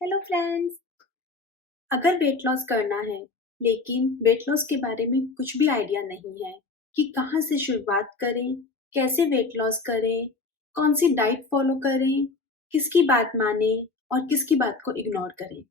Hello friends. अगर weight loss करना है लेकिन वेट लॉस के बारे में कुछ भी आइडिया नहीं है कि कहाँ से शुरुआत करें, कैसे वेट लॉस करें, कौन सी डाइट फॉलो करें, किसकी बात माने और किसकी बात को इग्नोर करें।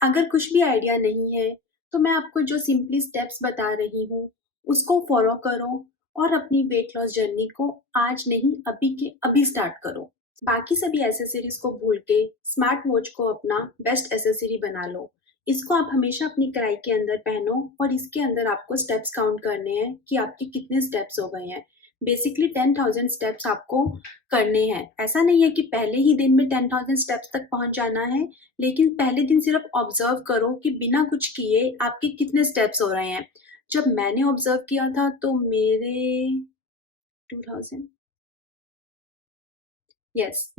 अगर कुछ भी आइडिया नहीं है तो मैं आपको जो सिंपली स्टेप्स बता रही हूँ उसको फॉलो करो और अपनी वेट लॉस जर्नी को आज नहीं अभी के अभी स्टार्ट करो। बाकी सभी एसेसरीज को भूल के स्मार्ट वॉच को अपना बेस्ट एसेसरी बना लो। इसको आप हमेशा अपनी कलाई के अंदर पहनो और इसके अंदर आपको स्टेप्स काउंट करने हैं कि आपके कितने स्टेप्स हो गए हैं। बेसिकली 10,000 स्टेप्स आपको करने हैं। ऐसा नहीं है कि पहले ही दिन में 10,000 स्टेप्स तक पहुंच जाना है, लेकिन पहले दिन सिर्फ ऑब्जर्व करो कि बिना कुछ किए आपके कितने स्टेप्स हो रहे हैं। जब मैंने ऑब्जर्व किया था तो मेरे 2000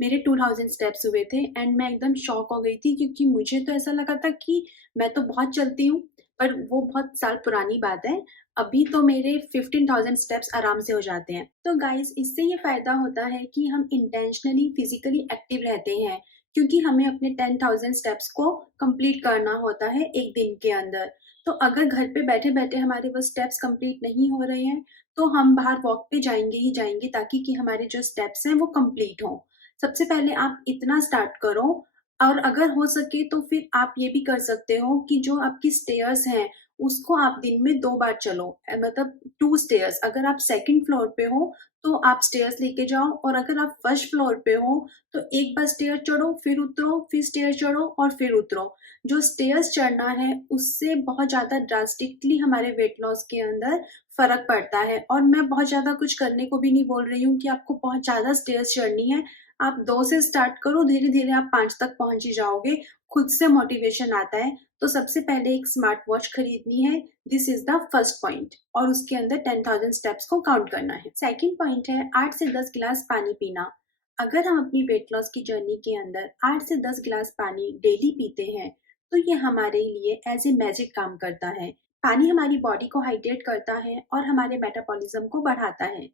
मेरे 2000 स्टेप्स हुए थे एंड मैं एकदम शॉक हो गई थी क्योंकि मुझे तो ऐसा लगा था कि मैं तो बहुत चलती हूँ, पर वो बहुत साल पुरानी बात है। अभी तो मेरे 15,000 स्टेप्स आराम से हो जाते हैं। तो गाइस, इससे ये फायदा होता है कि हम इंटेंशनली फिजिकली एक्टिव रहते हैं, क्योंकि हमें अपने 10,000 स्टेप्स को कंप्लीट करना होता है एक दिन के अंदर। तो अगर घर पे बैठे बैठे हमारे वो स्टेप्स कंप्लीट नहीं हो रहे हैं तो हम बाहर वॉक पे जाएंगे ही जाएंगे, ताकि कि हमारे जो स्टेप्स हैं वो कंप्लीट हों। सबसे पहले आप इतना स्टार्ट करो, और अगर हो सके तो फिर आप ये भी कर सकते हो कि जो आपकी स्टेयर्स हैं उसको आप दिन में 2 बार चलो। मतलब 2 स्टेयर्स, अगर आप सेकंड फ्लोर पे हो तो आप स्टेयर्स लेके जाओ, और अगर आप फर्स्ट फ्लोर पे हो तो एक बार स्टेयर चढ़ो फिर उतरो, फिर स्टेयर चढ़ो और फिर उतरो। जो स्टेयर्स चढ़ना है उससे बहुत ज़्यादा ड्रास्टिकली हमारे वेट लॉस के अंदर फ़र्क पड़ता है। और मैं बहुत ज़्यादा कुछ करने को भी नहीं बोल रही हूँ कि आपको बहुत ज़्यादा स्टेयर्स चढ़नी है। आप 2 से स्टार्ट करो, धीरे-धीरे आप 5 तक पहुँच ही जाओगे। खुद से मोटिवेशन आता है। तो सबसे पहले एक स्मार्ट वॉच खरीदनी है। This is the first point, और उसके अंदर 10,000 स्टेप्स को काउंट करना है। सेकंड पॉइंट है 8 से 10 गिलास पानी पीना। अगर हम अपनी वेट लॉस की जर्नी के अंदर 8 से 10 गिलास पानी डेली पीते हैं, तो ये हमारे लिए एज़ ए मैजिक काम करता है। पानी हमारी बॉडी को हाइड्रेट करता है और हमारे मेटाबॉलिज्म को बढ़ाता है।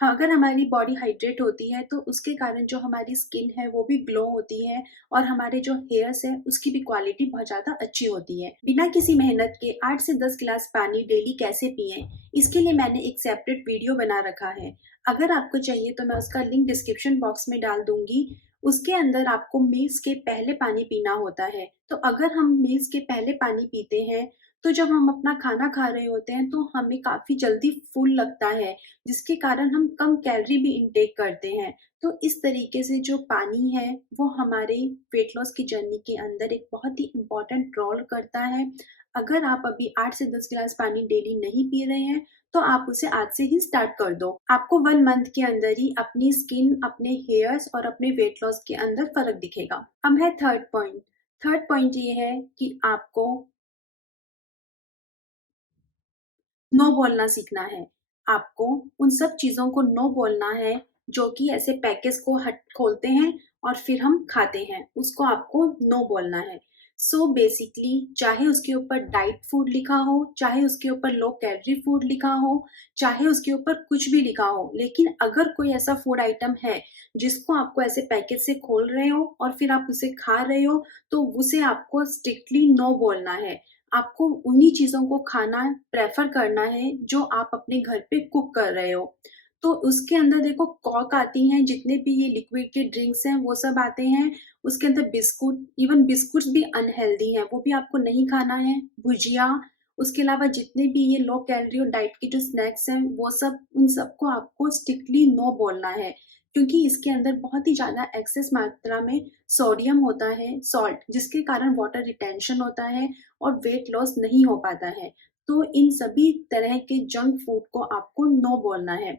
हाँ, अगर हमारी बॉडी हाइड्रेट होती है तो उसके कारण जो हमारी स्किन है वो भी ग्लो होती है, और हमारे जो हेयर्स है उसकी भी क्वालिटी बहुत ज़्यादा अच्छी होती है। बिना किसी मेहनत के 8 से 10 गिलास पानी डेली कैसे पिएँ, इसके लिए मैंने एक सेपरेट वीडियो बना रखा है। अगर आपको चाहिए तो मैं उसका लिंक डिस्क्रिप्शन बॉक्स में डाल दूँगी। उसके अंदर आपको मील्स के पहले पानी पीना होता है। तो अगर हम मील्स के पहले पानी पीते हैं, तो जब हम अपना खाना खा रहे होते हैं तो हमें काफ़ी जल्दी फूल लगता है, जिसके कारण हम कम कैलोरी भी इनटेक करते हैं। तो इस तरीके से जो पानी है वो हमारे वेट लॉस की जर्नी के अंदर एक बहुत ही इम्पोर्टेंट रोल करता है। अगर आप अभी 8 से 10 गिलास पानी डेली नहीं पी रहे हैं तो आप उसे आज से ही स्टार्ट कर दो। आपको 1 मंथ के अंदर ही अपनी स्किन, अपने हेयर्स और अपने वेट लॉस के अंदर फ़र्क दिखेगा। अब है थर्ड पॉइंट। थर्ड पॉइंट ये है कि आपको नो बोलना सीखना है। आपको उन सब चीज़ों को नो बोलना है जो कि ऐसे पैकेज को हट खोलते हैं और फिर हम खाते हैं, उसको आपको नो बोलना है। सो बेसिकली चाहे उसके ऊपर डाइट फूड लिखा हो, चाहे उसके ऊपर लो कैलोरी फूड लिखा हो, चाहे उसके ऊपर कुछ भी लिखा हो, लेकिन अगर कोई ऐसा फूड आइटम है जिसको आपको ऐसे पैकेज से खोल रहे हो और फिर आप उसे खा रहे हो, तो उसे आपको स्ट्रिक्टली नो बोलना है। आपको उन्हीं चीज़ों को खाना प्रेफ़र करना है जो आप अपने घर पे कुक कर रहे हो। तो उसके अंदर देखो कॉक आती हैं, जितने भी ये लिक्विड के ड्रिंक्स हैं वो सब आते हैं। उसके अंदर बिस्कुट, इवन बिस्कुट्स भी अनहेल्दी हैं, वो भी आपको नहीं खाना है। भुजिया, उसके अलावा जितने भी ये लो कैलोरी और डाइट के जो स्नैक्स हैं वो सब, उन सबको आपको स्ट्रिक्टली नो बोलना है। क्योंकि इसके अंदर बहुत ही ज़्यादा एक्सेस मात्रा में सोडियम होता है, सॉल्ट, जिसके कारण वाटर रिटेंशन होता है और वेट लॉस नहीं हो पाता है। तो इन सभी तरह के जंक फूड को आपको नो बोलना है।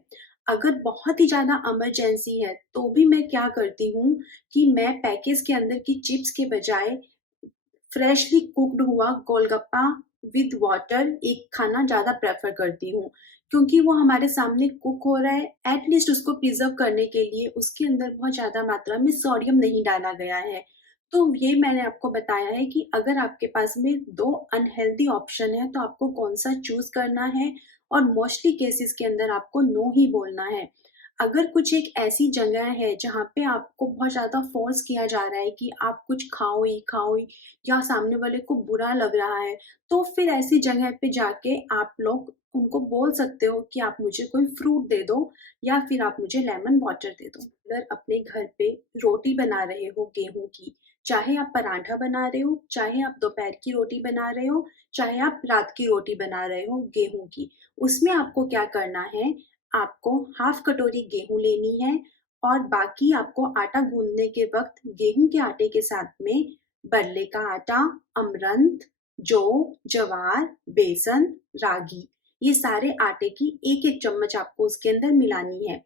अगर बहुत ही ज़्यादा इमरजेंसी है तो भी मैं क्या करती हूँ कि मैं पैकेज के अंदर की चिप्स के बजाय फ्रेशली कुक्ड हुआ गोलगप्पा विद वाटर एक खाना ज़्यादा प्रेफ़र करती हूँ। क्योंकि वो हमारे सामने कुक हो रहा है, एट लीस्ट उसको प्रिज़र्व करने के लिए उसके अंदर बहुत ज़्यादा मात्रा में सोडियम नहीं डाला गया है। तो ये मैंने आपको बताया है कि अगर आपके पास में 2 अनहेल्दी ऑप्शन है तो आपको कौन-सा चूज़ करना है, और मोस्टली केसेज़ के अंदर आपको नो ही बोलना है। अगर कुछ एक ऐसी जगह है जहाँ पे आपको बहुत ज़्यादा फ़ोर्स किया जा रहा है कि आप कुछ खाओ ही या सामने वाले को बुरा लग रहा है, तो फिर ऐसी जगह पे जाके आप लोग उनको बोल सकते हो कि आप मुझे कोई फ्रूट दे दो या फिर आप मुझे लेमन वाटर दे दो। अगर अपने घर पे रोटी बना रहे हो गेहूँ की, चाहे आप पराठा बना रहे हो, चाहे आप दोपहर की रोटी बना रहे हो, चाहे आप रात की रोटी बना रहे हो गेहूँ की, उसमें आपको क्या करना है, आपको हाफ कटोरी गेहूं लेनी है और बाकी आपको आटा गूंदने के वक्त गेहूं के आटे के साथ में बरले का आटा, अमरंथ, जौ, जवार, बेसन, रागी, ये सारे आटे की एक एक चम्मच आपको उसके अंदर मिलानी है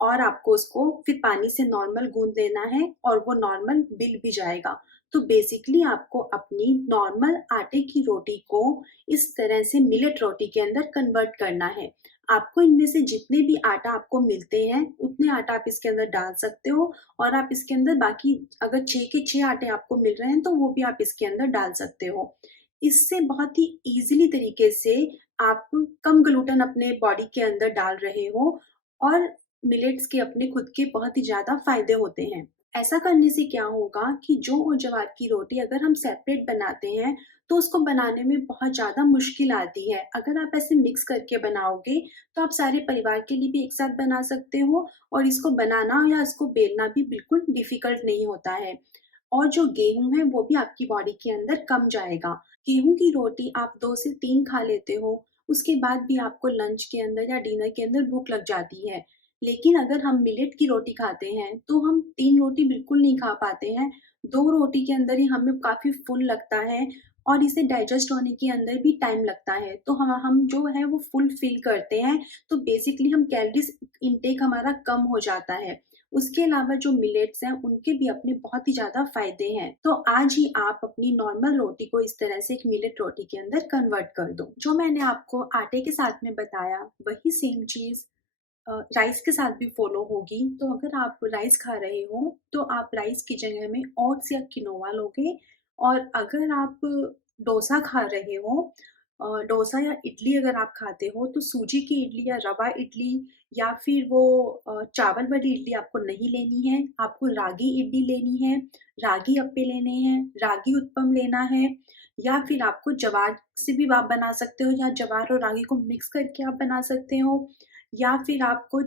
और आपको उसको फिर पानी से नॉर्मल गूंद लेना है और वो नॉर्मल बिल भी जाएगा। तो बेसिकली आपको अपनी नॉर्मल आटे की रोटी को इस तरह से मिलेट रोटी के अंदर कन्वर्ट करना है। आपको इनमें से जितने भी आटा आपको मिलते हैं उतने आटा आप इसके अंदर डाल सकते हो और आप इसके अंदर बाकी अगर 6 के 6 आटे आपको मिल रहे हैं तो वो भी आप इसके अंदर डाल सकते हो। इससे बहुत ही ईज़िली तरीके से आप कम ग्लूटेन अपने बॉडी के अंदर डाल रहे हो और मिलेट्स के अपने खुद के बहुत ही ज़्यादा फ़ायदे होते हैं। ऐसा करने से क्या होगा कि जौ और ज्वार की रोटी अगर हम सेपरेट बनाते हैं, तो उसको बनाने में बहुत ज़्यादा मुश्किल आती है। अगर आप ऐसे मिक्स करके बनाओगे, तो आप सारे परिवार के लिए भी एक साथ बना सकते हो और इसको बनाना या इसको बेलना भी बिल्कुल डिफ़िकल्ट नहीं होता है। और जो गेहूँ है, वो भी आपकी बॉडी के अंदर कम जाएगा। गेहूँ की रोटी आप 2 से 3 खा लेते हो, उसके बाद भी आपको लंच के अंदर या डिनर के अंदर भूख लग जाती है। लेकिन अगर हम मिलेट की रोटी खाते हैं, तो हम 3 रोटी बिल्कुल नहीं खा पाते हैं। 2 रोटी के अंदर ही हमें काफ़ी फुल लगता है और इसे डाइजेस्ट होने के अंदर भी टाइम लगता है। तो हम जो है वो फुल फ़ील करते हैं, तो बेसिकली हम कैलोरीज़ इनटेक हमारा कम हो जाता है। उसके अलावा जो मिलेट्स हैं, उनके भी अपने बहुत ही ज़्यादा फ़ायदे हैं। तो आज ही आप अपनी नॉर्मल रोटी को इस तरह से एक मिलेट रोटी के अंदर कन्वर्ट कर दो। जो मैंने आपको आटे के साथ में बताया, वही सेम चीज़ राइस के साथ भी फॉलो होगी। तो अगर आप राइस खा रहे हो, तो आप राइस की जगह में ओट्स या किनोवा लोगे और अगर आप डोसा खा रहे हो डोसा या इडली अगर आप खाते हो, तो सूजी की इडली या रवा इडली या फिर वो चावल वाली इडली आपको नहीं लेनी है, आपको रागी इडली लेनी है, रागी अप्पे लेने हैं, रागी उत्पम लेना है या फिर आपको जवार से भी आप बना सकते हो या जवार और रागी को मिक्स करके आप बना सकते हो या फिर आपको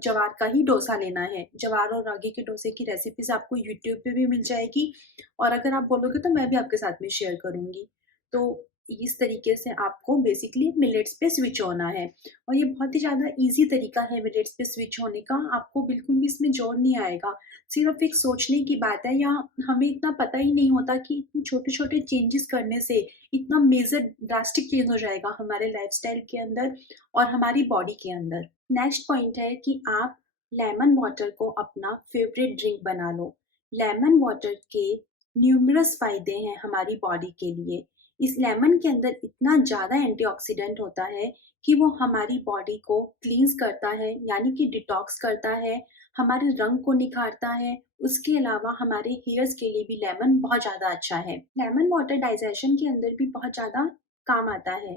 जवार का ही डोसा लेना है। जवार और रागी के डोसे की रेसिपीज़ आपको यूट्यूब पे भी मिल जाएगी और अगर आप बोलोगे तो मैं भी आपके साथ में शेयर करूँगी। तो इस तरीके से आपको बेसिकली मिलेट्स पे स्विच होना है और ये बहुत ही ज़्यादा ईज़ी तरीका है मिलेट्स पे स्विच होने का, आपको बिल्कुल भी इसमें जोर नहीं आएगा। सिर्फ़ एक सोचने की बात है या हमें इतना पता ही नहीं होता कि इतने छोटे-छोटे चेंजेस करने से इतना मेजर ड्रास्टिक चेंज हो जाएगा हमारे लाइफ़स्टाइल के अंदर और हमारी बॉडी के अंदर। नेक्स्ट पॉइंट है कि आप लेमन वाटर को अपना फ़ेवरेट ड्रिंक बना लो। लेमन वाटर के न्यूमरस फ़ायदे हैं हमारी बॉडी के लिए। इस लेमन के अंदर इतना ज़्यादा एंटीऑक्सीडेंट होता है कि वो हमारी बॉडी को क्लींस करता है यानी कि डिटॉक्स करता है, हमारे रंग को निखारता है। उसके अलावा हमारे हेयर्स के लिए भी लेमन बहुत ज़्यादा अच्छा है। लेमन वाटर डाइजेशन के अंदर भी बहुत ज़्यादा काम आता है।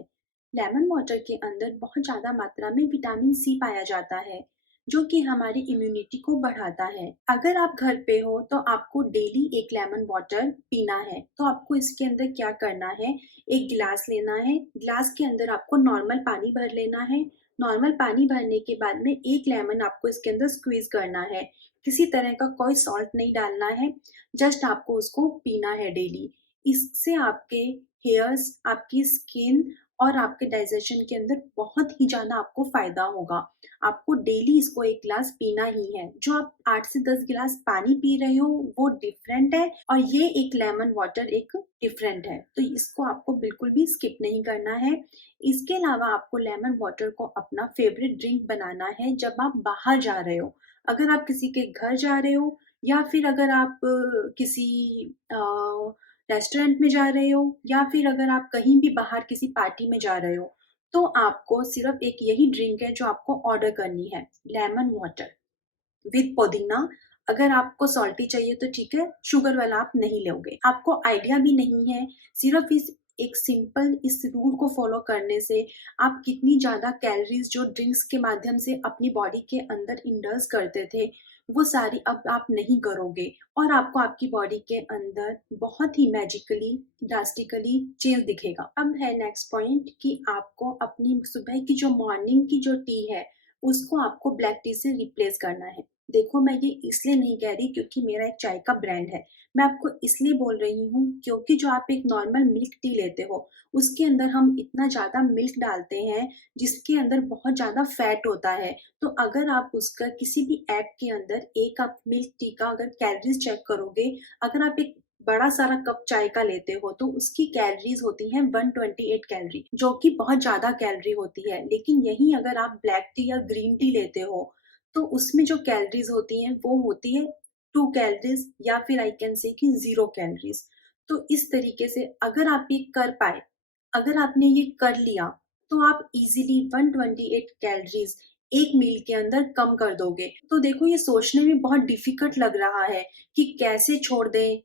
लेमन वाटर के अंदर बहुत ज़्यादा मात्रा में विटामिन सी पाया जाता है, जो कि हमारी इम्यूनिटी को बढ़ाता है। अगर आप घर पे हो तो आपको डेली एक लेमन वाटर पीना है। तो आपको इसके अंदर क्या करना है, एक गिलास लेना है, गिलास के अंदर आपको नॉर्मल पानी भर लेना है। नॉर्मल पानी भरने के बाद में एक लेमन आपको इसके अंदर स्क्वीज़ करना है। किसी तरह का कोई सॉल्ट नहीं डालना है, जस्ट आपको उसको पीना है डेली। इससे आपके हेयर्स, आपकी स्किन और आपके डाइजेशन के अंदर बहुत ही ज़्यादा आपको फ़ायदा होगा। आपको डेली इसको 1 गिलास पीना ही है। जो आप 8 से 10 गिलास पानी पी रहे हो वो डिफरेंट है और ये एक लेमन वाटर एक डिफरेंट है। तो इसको आपको बिल्कुल भी स्किप नहीं करना है। इसके अलावा आपको लेमन वाटर को अपना फ़ेवरेट ड्रिंक बनाना है जब आप बाहर जा रहे हो। अगर आप किसी के घर जा रहे हो या फिर अगर आप किसी रेस्टोरेंट में जा रहे हो या फिर अगर आप कहीं भी बाहर किसी पार्टी में जा रहे हो, तो आपको सिर्फ एक यही ड्रिंक है जो आपको ऑर्डर करनी है, लेमन वाटर विद पुदीना। अगर आपको सॉल्टी चाहिए तो ठीक है, शुगर वाला आप नहीं लोगे। आपको आइडिया भी नहीं है, सिर्फ इस एक सिंपल इस रूल को फॉलो करने से आप कितनी ज़्यादा कैलोरीज़ जो ड्रिंक्स के माध्यम से अपनी बॉडी के अंदर इंडल्ज करते थे, वो सारी अब आप नहीं करोगे और आपको आपकी बॉडी के अंदर बहुत ही मैजिकली, ड्रास्टिकली चेंज दिखेगा। अब है नेक्स्ट पॉइंट कि आपको अपनी सुबह की जो मॉर्निंग की जो टी है, उसको आपको ब्लैक टी से रिप्लेस करना है। देखो, मैं ये इसलिए नहीं कह रही क्योंकि मेरा एक चाय का ब्रांड है। मैं आपको इसलिए बोल रही हूँ क्योंकि जो आप एक नॉर्मल मिल्क टी लेते हो, उसके अंदर हम इतना ज़्यादा मिल्क डालते हैं, जिसके अंदर बहुत ज़्यादा फैट होता है। तो अगर आप उसका किसी भी ऐप के अंदर एक कप मिल्क टी का अगर कैलोरीज़ चेक करोगे, अगर आप एक बड़ा सारा कप चाय का लेते हो तो उसकी कैलोरीज़ होती हैं 128 कैलोरी, जो कि बहुत ज़्यादा कैलोरी होती है। लेकिन यहीं अगर आप ब्लैक टी या ग्रीन टी लेते हो, तो उसमें जो कैलोरीज़ होती हैं वो होती है 2 कैलोरीज़ या फिर आई कैन से कि 0 कैलोरीज़। तो इस तरीके से अगर आप ये कर पाए, अगर आपने ये कर लिया, तो आप इज़िली 128 कैलोरीज़ एक मील के अंदर कम कर दोगे। तो देखो, ये सोचने में बहुत डिफ़िकल्ट लग रहा है कि कैसे छोड़ दें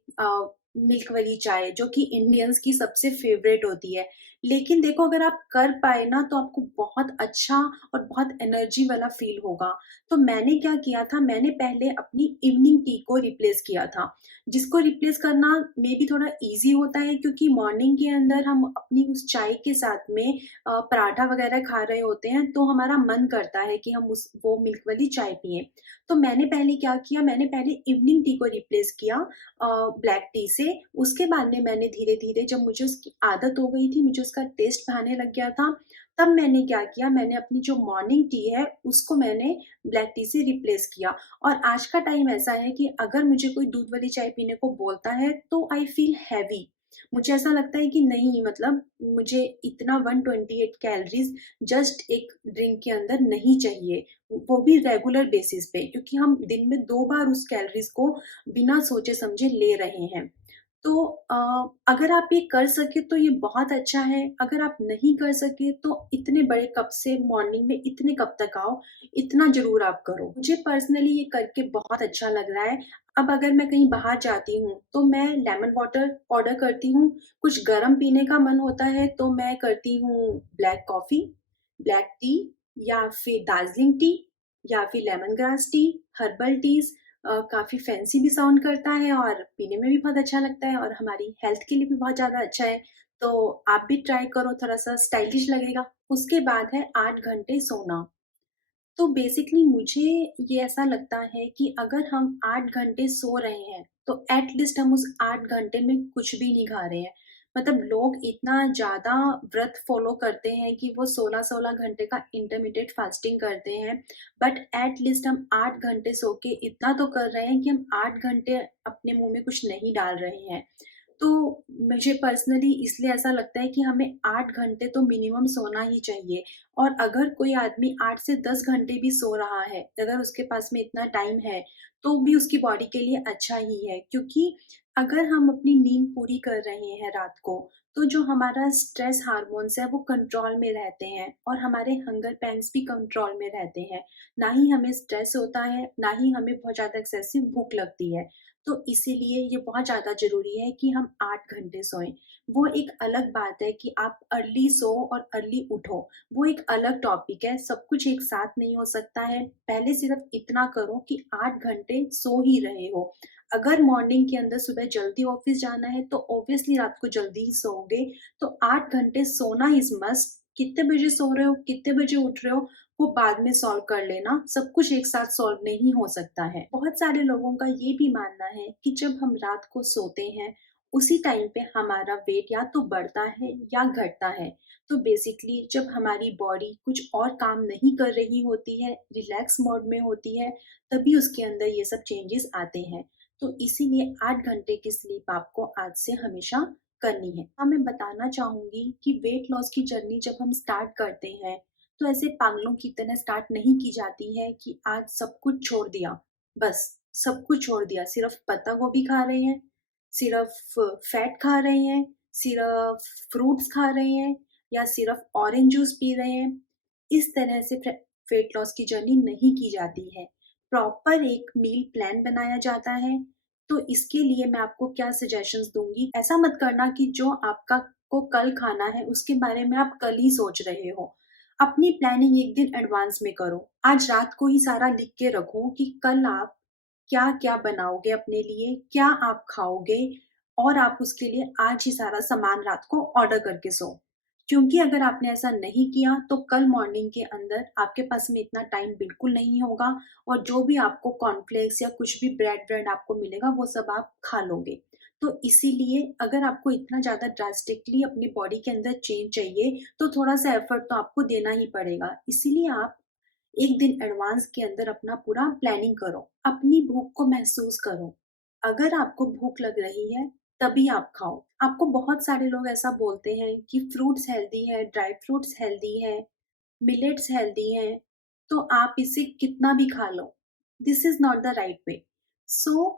मिल्क वाली चाय जो कि इंडियंस की सबसे फ़ेवरेट होती है। लेकिन देखो, अगर आप कर पाए ना तो आपको बहुत अच्छा और बहुत एनर्जी वाला फ़ील होगा। तो मैंने क्या किया था, मैंने पहले अपनी इवनिंग टी को रिप्लेस किया था, जिसको रिप्लेस करना मेबी थोड़ा ईज़ी होता है क्योंकि मॉर्निंग के अंदर हम अपनी उस चाय के साथ में पराठा वगैरह खा रहे होते हैं, तो हमारा मन करता है कि हम उस वो मिल्क वाली चाय पिएँ। तो मैंने पहले क्या किया, मैंने पहले इवनिंग टी को रिप्लेस किया ब्लैक टी से। उसके बाद में मैंने धीरे-धीरे, जब मुझे उसकी आदत हो गई थी, मुझे उसका टेस्ट आने लग गया था, तब मैंने क्या किया, मैंने अपनी जो मॉर्निंग टी है, उसको मैंने ब्लैक टी से रिप्लेस किया। और आज का टाइम ऐसा है कि अगर मुझे कोई दूध वाली चाय पीने को बोलता है, तो आई फ़ील हेवी। मुझे ऐसा लगता है कि नहीं, मतलब मुझे इतना 128 कैलोरीज़ जस्ट एक ड्रिंक के अंदर नहीं चाहिए, वो भी रेगुलर बेसिस पे, क्योंकि हम दिन में 2 बार उस कैलोरीज़ को बिना सोचे-समझे ले रहे हैं। तो अगर आप ये कर सके तो ये बहुत अच्छा है, अगर आप नहीं कर सके तो इतने बड़े कप से मॉर्निंग में इतने कब तक आओ, इतना ज़रूर आप करो। मुझे पर्सनली ये करके बहुत अच्छा लग रहा है। अब अगर मैं कहीं बाहर जाती हूँ, तो मैं लेमन वाटर ऑर्डर करती हूँ, कुछ गरम पीने का मन होता है तो मैं करती हूँ ब्लैक कॉफ़ी, ब्लैक टी या फिर दार्जिलिंग टी या फिर lemon grass tea, herbal teas. काफ़ी फैंसी भी साउंड करता है और पीने में भी बहुत अच्छा लगता है और हमारी हेल्थ के लिए भी बहुत ज़्यादा अच्छा है। तो आप भी ट्राई करो, थोड़ा-सा स्टाइलिश लगेगा। उसके बाद है 8 घंटे सोना। तो बेसिकली मुझे ये ऐसा लगता है कि अगर हम 8 घंटे सो रहे हैं, तो एट लीस्ट हम उस 8 घंटे में कुछ भी नहीं खा रहे हैं। मतलब लोग इतना ज़्यादा व्रत फ़ॉलो करते हैं कि वो 16-16 घंटे का इंटरमिटेट फास्टिंग करते हैं, बट एट लीस्ट हम 8 घंटे सो के इतना तो कर रहे हैं कि हम 8 घंटे अपने मुँह में कुछ नहीं डाल रहे हैं। तो मुझे पर्सनली इसलिए ऐसा लगता है कि हमें 8 घंटे तो मिनिमम सोना ही चाहिए। और अगर कोई आदमी 8 से 10 घंटे भी सो रहा है, अगर उसके पास में इतना टाइम है, तो भी उसकी बॉडी के लिए अच्छा ही है। क्योंकि अगर हम अपनी नींद पूरी कर रहे हैं रात को, तो जो हमारा स्ट्रेस हार्मोन्स है वो कंट्रोल में रहते हैं और हमारे हंगर पैंग्स भी कंट्रोल में रहते हैं। ना ही हमें स्ट्रेस होता है, ना ही हमें बहुत ज़्यादा एक्सेसिव भूख लगती है। तो इसीलिए ये बहुत ज़्यादा ज़रूरी है कि हम 8 घंटे सोएँ। वो एक अलग बात है कि आप अर्ली सो और अर्ली उठो, वो एक अलग टॉपिक है, सब कुछ एक साथ नहीं हो सकता है। पहले सिर्फ़ इतना करो कि 8 घंटे सो ही रहे हो। अगर मॉर्निंग के अंदर सुबह जल्दी ऑफ़िस जाना है, तो ऑब्वियसली रात को जल्दी ही सोओगे, तो 8 घंटे सोना इज़ मस्ट। कितने बजे सो रहे हो, कितने बजे उठ रहे हो, वो बाद में सॉल्व कर लेना, सब कुछ एक साथ सॉल्व नहीं हो सकता है। बहुत सारे लोगों का ये भी मानना है कि जब हम रात को सोते हैं, उसी टाइम पे हमारा वेट या तो बढ़ता है या घटता है। तो बेसिकली जब हमारी बॉडी कुछ और काम नहीं कर रही होती है, रिलैक्स मोड में होती है, तभी उसके अंदर ये सब चेंजेस आते हैं। तो इसीलिए 8 घंटे की स्लीप आपको आज से हमेशा करनी है। हाँ, मैं बताना चाहूँगी कि वेट लॉस की जर्नी जब हम स्टार्ट करते हैं, तो ऐसे पागलों की तरह स्टार्ट नहीं की जाती है कि आज सब कुछ छोड़ दिया, बस सब कुछ छोड़ दिया, सिर्फ़ पत्ता गोभी खा रहे हैं, सिर्फ़ फैट खा रहे हैं, सिर्फ़ फ्रूट्स खा रहे हैं या सिर्फ़ ऑरेंज जूस पी रहे हैं। इस तरह से वेट लॉस की जर्नी नहीं की जाती है। प्रॉपर एक मील प्लान बनाया जाता है। तो इसके लिए मैं आपको क्या सजेशंस दूँगी, ऐसा मत करना कि जो आपका आपको कल खाना है उसके बारे में आप कल ही सोच रहे हो। अपनी प्लानिंग एक दिन एडवांस में करो। आज रात को ही सारा लिख के रखो कि कल आप क्या-क्या बनाओगे अपने लिए, क्या आप खाओगे और आप उसके लिए आज ही सारा सामान रात को ऑर्डर करके सो। क्योंकि अगर आपने ऐसा नहीं किया तो कल मॉर्निंग के अंदर आपके पास में इतना टाइम बिल्कुल नहीं होगा और जो भी आपको कॉर्नफ्लेक्स या कुछ भी ब्रेड आपको मिलेगा वो सब आप खा लोगे। तो इसीलिए अगर आपको इतना ज़्यादा ड्रास्टिकली अपनी बॉडी के अंदर चेंज चाहिए तो थोड़ा-सा एफर्ट तो आपको देना ही पड़ेगा। इसीलिए आप 1 दिन एडवांस के अंदर अपना पूरा प्लानिंग करो। अपनी भूख को महसूस करो। अगर आपको भूख लग रही है, तभी आप खाओ। आपको बहुत सारे लोग ऐसा बोलते हैं कि फ्रूट्स हेल्दी है, ड्राई फ्रूट्स हेल्दी है, मिलेट्स हेल्दी हैं, तो आप इसे कितना भी खा लो। This is not the right way. So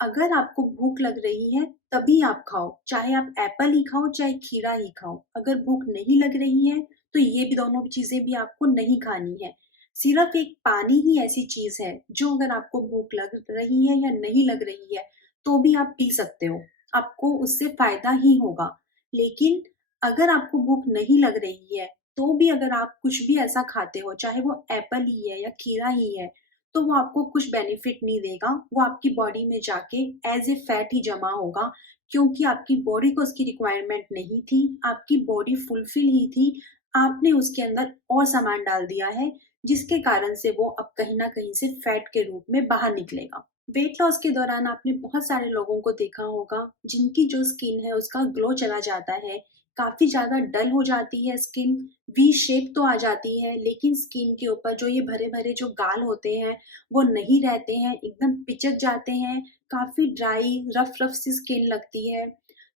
अगर आपको भूख लग रही है, तभी आप खाओ। चाहे आप एप्पल ही खाओ, चाहे खीरा ही खाओ। अगर भूख नहीं लग रही है, तो ये भी दोनों चीज़ें भी आपको नहीं खानी है। सिर्फ एक पानी ही ऐसी चीज़ है, जो अगर आपको भूख लग रही है या नहीं लग रही है, तो भी आप पी सकते हो। आपको उससे फ़ायदा ही होगा। लेकिन अगर आपको भूख नहीं लग रही है, तो भी अगर आप कुछ भी ऐसा खाते हो, चाहे वो एप्पल ही है या खीरा ही है, तो वो आपको कुछ बेनिफिट नहीं देगा। वो आपकी बॉडी में जाके एज़ ए फैट ही जमा होगा, क्योंकि आपकी बॉडी को उसकी रिक्वायरमेंट नहीं थी, आपकी बॉडी फुलफिल ही थी। आपने उसके अंदर और सामान डाल दिया है, जिसके कारण से वो अब कहीं न कहीं से फैट के रूप में बाहर निकलेगा। वेट लॉस के दौरान आपने बहुत सारे लोगों को देखा होगा, जिनकी जो स्किन है उसका ग्लो चला जाता है, काफ़ी ज़्यादा डल हो जाती है स्किन, वी शेप तो आ जाती है, लेकिन स्किन के ऊपर जो ये भरे-भरे जो गाल होते हैं, वो नहीं रहते हैं, एकदम पिचक जाते हैं, काफ़ी ड्राई, रफ-रफ सी स्किन लगती है।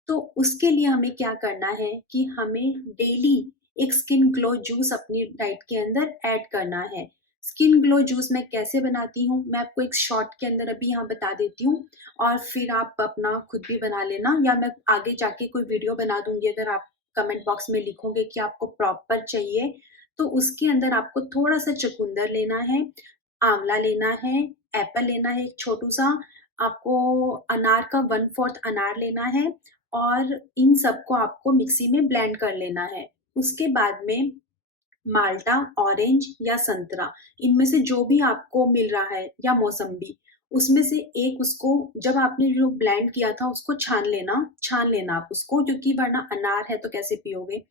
तो उसके लिए हमें क्या करना है कि हमें डेली एक स्किन ग्लो जूस अपनी डाइट के अंदर ऐड करना है। स्किन ग्लो जूस मैं कैसे बनाती हूँ, मैं आपको एक शॉर्ट के अंदर अभी यहाँ बता देती हूँ और फिर आप अपना खुद भी बना लेना, या मैं आगे जाके कोई वीडियो बना दूँगी अगर आप कमेंट बॉक्स में लिखोगे कि आपको प्रॉपर चाहिए। तो उसके अंदर आपको थोड़ा-सा चुकंदर लेना है, आँवला लेना है, एप्पल लेना है एक छोटू-सा, आपको अनार का 1/4 अनार लेना है और इन सबको आपको मिक्सी में ब्लेंड कर लेना है। उसके बाद में माल्टा, ऑरेंज या संतरा, इनमें से जो भी आपको मिल रहा है, या मौसम्बी, उसमें से एक उसको जब आपने जो ब्लेंड किया था उसको छान लेना आप उसको, क्योंकि वरना अनार है तो कैसे पियोगे?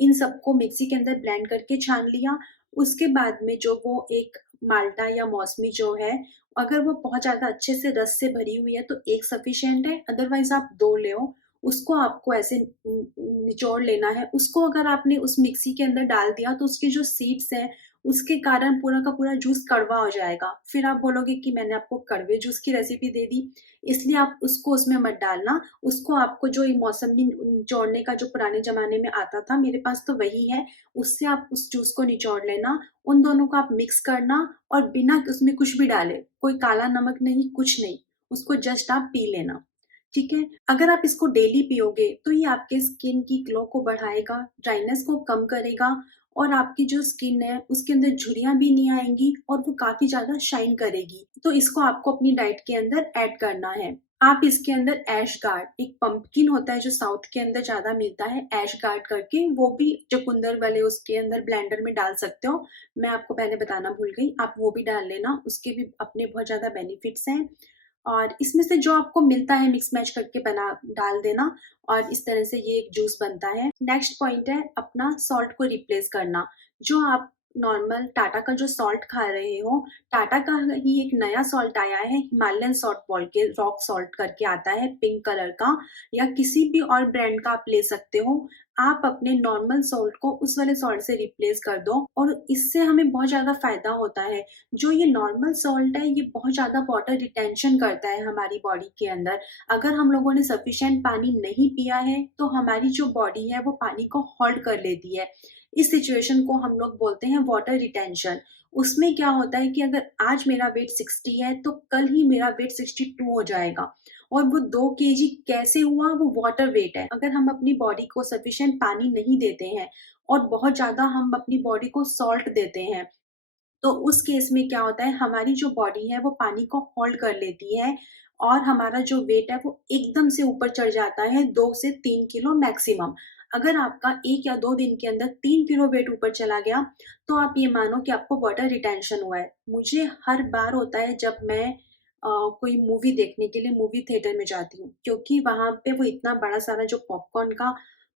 इन सबको मिक्सी के अंदर ब्लेंड करके छान लिया। उसके बाद में जो वो एक माल्टा या मौसमी जो है, अगर वो बहुत ज़्यादा अच्छे से रस से भरी हुई है तो 1 सफिशिएंट है, अदरवाइज़ आप 2 लो। उसको आपको ऐसे निचोड़ लेना है। उसको अगर आपने उस मिक्सी के अंदर डाल दिया तो उसके जो सीड्स हैं, उसके कारण पूरा का पूरा जूस कड़वा हो जाएगा। फिर आप बोलोगे कि मैंने आपको कड़वे जूस की रेसिपी दे दी, इसलिए आप उसको उसमें मत डालना। उसको आपको जो ये मौसम्बी निचोड़ने का जो पुराने ज़माने में आता था, मेरे पास तो वही है, उससे आप उस जूस को निचोड़ लेना। उन दोनों को आप मिक्स करना और बिना उसमें कुछ भी डाले, कोई काला नमक नहीं, कुछ नहीं, उसको जस्ट आप पी लेना। ठीक है? अगर आप इसको डेली पियोगे तो ये आपके स्किन की ग्लो को बढ़ाएगा, ड्राइनेस को कम करेगा और आपकी जो स्किन है उसके अंदर झुर्रियाँ भी नहीं आएँगी और वो काफ़ी ज़्यादा शाइन करेगी। तो इसको आपको अपनी डाइट के अंदर ऐड करना है। आप इसके अंदर ऐश गार्ड, एक पंपकिन होता है जो साउथ के अंदर ज़्यादा मिलता है, ऐश गार्ड करके, वो भी चुकंदर वाले उसके अंदर ब्लेंडर में डाल सकते हो। मैं आपको पहले बताना भूल गई, आप वो भी डाल लेना, उसके भी अपने बहुत ज़्यादा बेनिफिट्स हैं। और इसमें से जो आपको मिलता है मिक्स मैच करके बना डाल देना और इस तरह से ये एक जूस बनता है। नेक्स्ट पॉइंट है अपना सॉल्ट को रिप्लेस करना। जो आप नॉर्मल टाटा का जो सॉल्ट खा रहे हो, टाटा का ही एक नया सॉल्ट आया है, हिमालयन सॉल्ट बोल के, रॉक सॉल्ट करके आता है पिंक कलर का, या किसी भी और ब्रांड का आप ले सकते हो। आप अपने नॉर्मल सॉल्ट को उस वाले सॉल्ट से रिप्लेस कर दो और इससे हमें बहुत ज़्यादा फ़ायदा होता है। जो ये नॉर्मल सॉल्ट है, ये बहुत ज़्यादा वाटर रिटेंशन करता है हमारी बॉडी के अंदर। अगर हम लोगों ने सफिशिएंट पानी नहीं पिया है, तो हमारी जो बॉडी है वो पानी को होल्ड कर लेती है। इस सिचुएशन को हम लोग बोलते हैं वाटर रिटेंशन। उसमें क्या होता है कि अगर आज मेरा वेट 60 है, तो कल ही मेरा वेट 62 हो जाएगा और वो 2 केजी कैसे हुआ? वो वाटर वेट है। अगर हम अपनी बॉडी को सफिशिएंट पानी नहीं देते हैं और बहुत ज़्यादा हम अपनी बॉडी को सॉल्ट देते हैं, तो उस केस में क्या होता है, हमारी जो बॉडी है वो पानी को होल्ड कर लेती है और हमारा जो वेट है वो एकदम से ऊपर चढ़ जाता है, 2 से 3 किलो मैक्सिमम। अगर आपका 1 या 2 दिन के अंदर 3 किलो वेट ऊपर चला गया, तो आप ये मानो कि आपको वाटर रिटेंशन हुआ है। मुझे हर बार होता है जब मैं कोई मूवी देखने के लिए मूवी थिएटर में जाती हूँ, क्योंकि वहाँ पे वो इतना बड़ा सारा जो पॉपकॉर्न का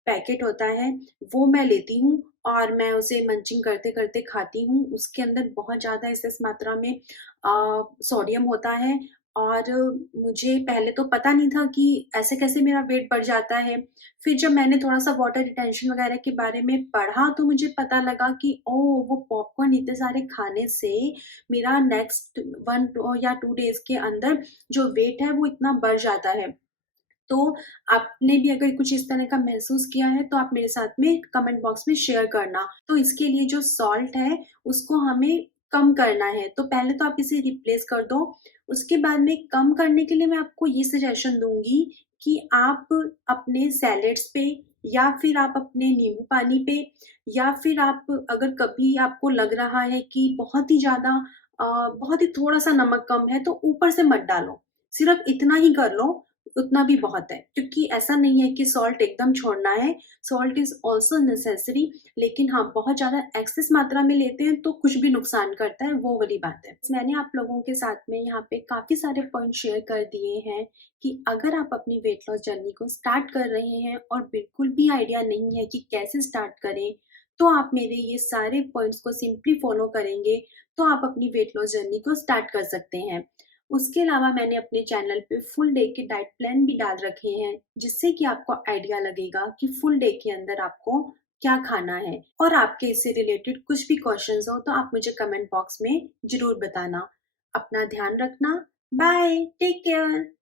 पैकेट होता है, वो मैं लेती हूँ और मैं उसे मंचिंग करते-करते खाती हूँ। उसके अंदर बहुत ज़्यादा एक्सेस मात्रा में सोडियम होता है और मुझे पहले तो पता नहीं था कि ऐसे कैसे मेरा वेट बढ़ जाता है। फिर जब मैंने थोड़ा-सा वाटर रिटेंशन वगैरह के बारे में पढ़ा, तो मुझे पता लगा कि ओह! वो पॉपकॉर्न इतने सारे खाने से मेरा नेक्स्ट 1 या 2 डेज़ के अंदर जो वेट है, वो इतना बढ़ जाता है। तो आपने भी अगर कुछ इस तरह का महसूस किया है, तो आप मेरे साथ में कमेंट बॉक्स में शेयर करना। तो इसके लिए जो सॉल्ट है, उसको हमें कम करना है। तो पहले तो आप इसे रिप्लेस कर दो, उसके बाद में कम करने के लिए मैं आपको ये सजेशन दूँगी कि आप अपने सैलेड्स पे या फिर आप अपने नींबू पानी पे या फिर आप अगर कभी आपको लग रहा है कि बहुत ही ज़्यादा बहुत ही थोड़ा-सा नमक कम है, तो ऊपर से मत डालो। सिर्फ़ इतना ही कर लो, उतना भी बहुत है, क्योंकि ऐसा नहीं है कि सॉल्ट एकदम छोड़ना है, सॉल्ट इज़ ऑल्सो नेसेसरी, लेकिन हाँ, बहुत ज़्यादा एक्सेस मात्रा में लेते हैं तो कुछ भी नुकसान करता है, वो वाली बात है। मैंने आप लोगों के साथ में यहाँ पे काफ़ी सारे पॉइंट शेयर कर दिए हैं कि अगर आप अपनी वेट लॉस जर्नी को स्टार्ट कर रहे हैं और बिल्कुल भी आइडिया नहीं है कि कैसे स्टार्ट करें, तो आप मेरे ये सारे पॉइंट्स को सिंपली फॉलो करेंगे, तो आप अपनी वेट लॉस जर्नी को स्टार्ट कर सकते हैं। उसके अलावा मैंने अपने चैनल पे फुल डे के डाइट प्लान भी डाल रखे हैं, जिससे कि आपको आइडिया लगेगा कि फुल डे के अंदर आपको क्या खाना है। और आपके इससे रिलेटेड कुछ भी क्वेश्चंस हो तो आप मुझे कमेंट बॉक्स में ज़रूर बताना। अपना ध्यान रखना। Bye, take care.